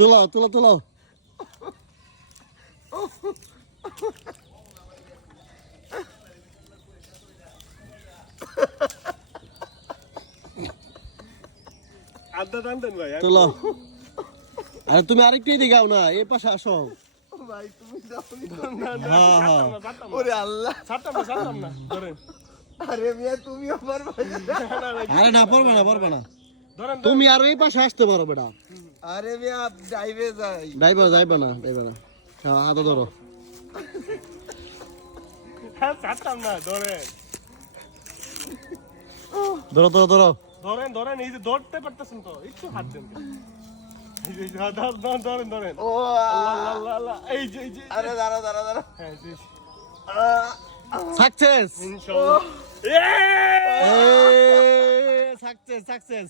তুলো তুলো তুলো আড্ডা টান দেন ভাই তুলো আরে তুমি আরেকটু এদিকে গাও না এই পাশে আসো ভাই তুমি যাওনি হ্যাঁ হ্যাঁ ওরে আল্লাহ ছাড়তাম না ধরেন আরে মিয়া তুমি আমার ভাই আরে না পারবে না ধরেন তুমি আর এই পাশে আসতে পারো বেটা আরে মিয়া ড্রাইভে যাই যাইবা না হ্যাঁ হাতে ধরো হ্যাঁ ছাড়তাম না ধরেন ধরেন এই যে ধরতে পারতেছেন তো একটু হাত দেন এই যে ধরেন ও আল্লাহ আল্লাহ এই যে আরে দাঁড়া হ্যাঁ জি সাকসেস ইনশাআল্লাহ সাকসেস